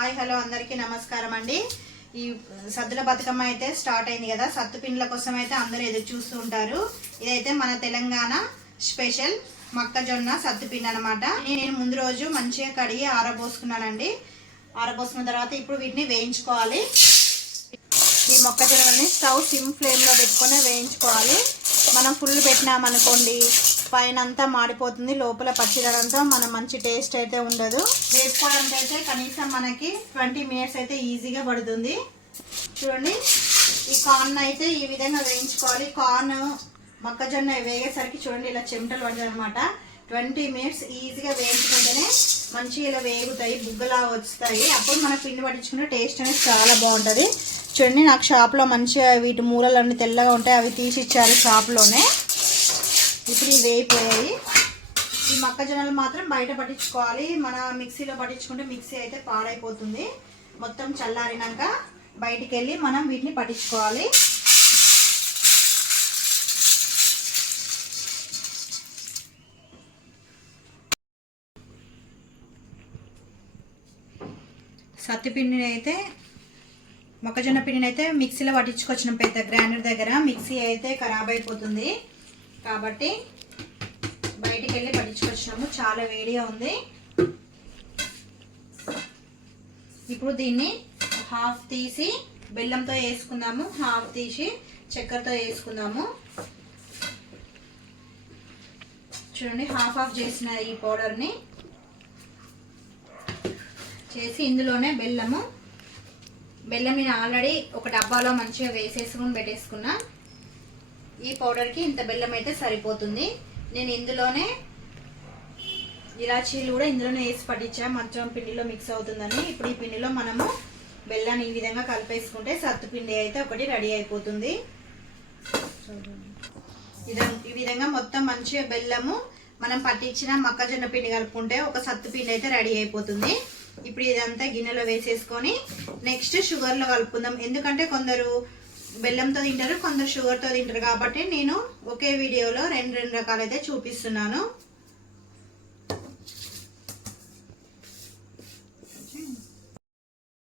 Hi hello అందరికీ నమస్కారం అండి. ఈ సద్దుల బతుకమ్మ అయితే స్టార్ట్ అయింది కదా. సత్తు పిండ్ల కోసం అయితే అందరూ ఎదురు చూస్తూ ఉంటారు. ఇదైతే మన తెలంగాణ స్పెషల్ మొక్కజొన్న సత్తు పిండి అనమాట. నేను ముందు రోజు మంచిగా కడిగి ఆరబోసుకున్నానండి. ఆరబోసుకున్న తర్వాత ఇప్పుడు వీటిని వేయించుకోవాలి. ఈ మొక్కజొన్నని స్టవ్ సిమ్ ఫ్లేమ్లో పెట్టుకొని వేయించుకోవాలి. మనం ఫుల్ పెట్టినామనుకోండి పైన అంతా మాడిపోతుంది, లోపల పచ్చిదనంతా మన మంచి టేస్ట్ అయితే ఉండదు. వేసుకోవడానికి అయితే కనీసం మనకి 20 మినిట్స్ అయితే ఈజీగా పడుతుంది. చూడండి, ఈ కార్న్ అయితే ఈ విధంగా వేయించుకోవాలి. కార్న్ మొక్కజొన్న వేగేసరికి చూడండి ఇలా చెమటలు పడతాయి అనమాట. 20 మినిట్స్ ఈజీగా వేయించుకుంటేనే మంచిగా ఇలా వేగుతాయి, బుగ్గలా వస్తాయి. అప్పుడు మన పిండి పట్టించుకుంటే టేస్ట్ అనేది చాలా బాగుంటుంది. చూడండి, నాకు షాప్లో మంచిగా వీటి మూలలన్నీ తెల్లగా ఉంటాయి, అవి తీసి ఇచ్చారు షాప్లోనే. ఇప్పుడు ఇవి వేయిపోయాయి. ఈ మొక్కజొన్నలు మాత్రం బయట పట్టించుకోవాలి. మన మిక్సీలో పట్టించుకుంటే మిక్సీ అయితే పాడైపోతుంది. మొత్తం చల్లారినాక బయటికి వెళ్ళి మనం వీటిని పట్టించుకోవాలి. సత్తి పిండిని అయితే మొక్కజొన్న పిండిని అయితే మిక్సీలో పట్టించుకొచ్చినాం పెద్ద గ్రైండర్ దగ్గర. మిక్సీ అయితే ఖరాబ్ అయిపోతుంది కాబట్టి బయటికి వెళ్ళి పట్టించుకొచ్చినాము. చాలా వేడిగా ఉంది. ఇప్పుడు దీన్ని హాఫ్ తీసి బెల్లంతో వేసుకుందాము, హాఫ్ తీసి చక్కెరతో వేసుకుందాము. చూడండి, హాఫ్ చేసిన ఈ పౌడర్ని చేసి ఇందులోనే బెల్లం నేను ఆల్రెడీ ఒక డబ్బాలో మంచిగా వేసేసుకుని పెట్టేసుకున్నా. ఈ పౌడర్కి ఇంత బెల్లం అయితే సరిపోతుంది. నేను ఇందులోనే ఇలాచీలు కూడా ఇందులోనే వేసి పట్టించా, మంచం పిండిలో మిక్స్ అవుతుందని. ఇప్పుడు ఈ పిండిలో మనము బెల్లాన్ని ఈ విధంగా కలిపేసుకుంటే సత్తు పిండి అయితే ఒకటి రెడీ అయిపోతుంది. ఈ విధంగా మొత్తం మంచిగా బెల్లము మనం పట్టించిన మొక్కజొన్న పిండి కలుపుకుంటే ఒక సత్తు పిండి అయితే రెడీ అయిపోతుంది. ఇప్పుడు ఇదంతా గిన్నెలో వేసేసుకొని నెక్స్ట్ షుగర్లో కలుపుకుందాం. ఎందుకంటే కొందరు బెల్లంతో తింటారు, కొందరు షుగర్తో తింటారు కాబట్టి నేను ఒకే వీడియోలో రెండు రకాలైతే చూపిస్తున్నాను.